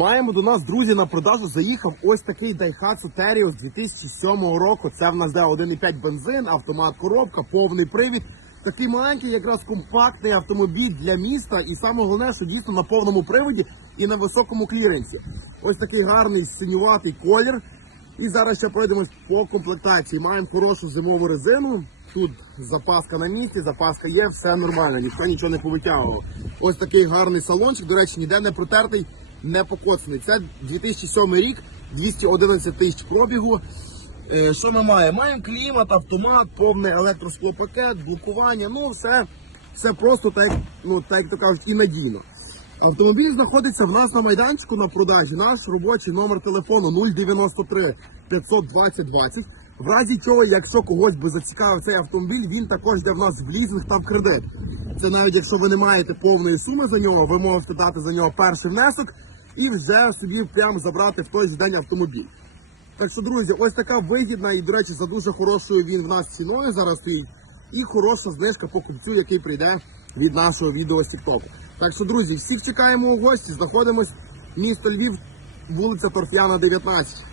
Маємо до нас, друзі, на продажу заїхав ось такий Daihatsu Terios 2007 року. Це в нас де 1,5 бензин, автомат коробка, повний привід. Такий маленький, якраз компактний автомобіль для міста. І саме головне, що дійсно на повному приводі і на високому кліренсі. Ось такий гарний синюватий колір. І зараз ще пройдемось по комплектації. Маємо хорошу зимову резину. Тут запаска на місці, запаска є, все нормально, ніхто нічого не повитягував. Ось такий гарний салончик, до речі, ніде не протертий, не покоцаний. Це 2007 рік, 211 тисяч пробігу. Е, Що ми маємо? Маємо клімат, автомат, повний електросклопакет, блокування. Ну, все, все просто так, ну, так як то кажуть, і надійно. Автомобіль знаходиться в нас на майданчику на продажі. Наш робочий номер телефону 093 520 20. В разі чого, якщо когось би зацікавив цей автомобіль, він також йде в нас в лізинг та в кредит. Це навіть якщо ви не маєте повної суми за нього, ви можете дати за нього перший внесок і вже собі прямо забрати в той же день автомобіль. Так що, друзі, ось така вигідна і, до речі, за дуже хорошою він в нас ціною зараз стоїть. І хороша знижка по купцю, який прийде від нашого відео з TikTok. Так що, друзі, всіх чекаємо у гості. Знаходимось місто Львів, вулиця Торф'яна, 19.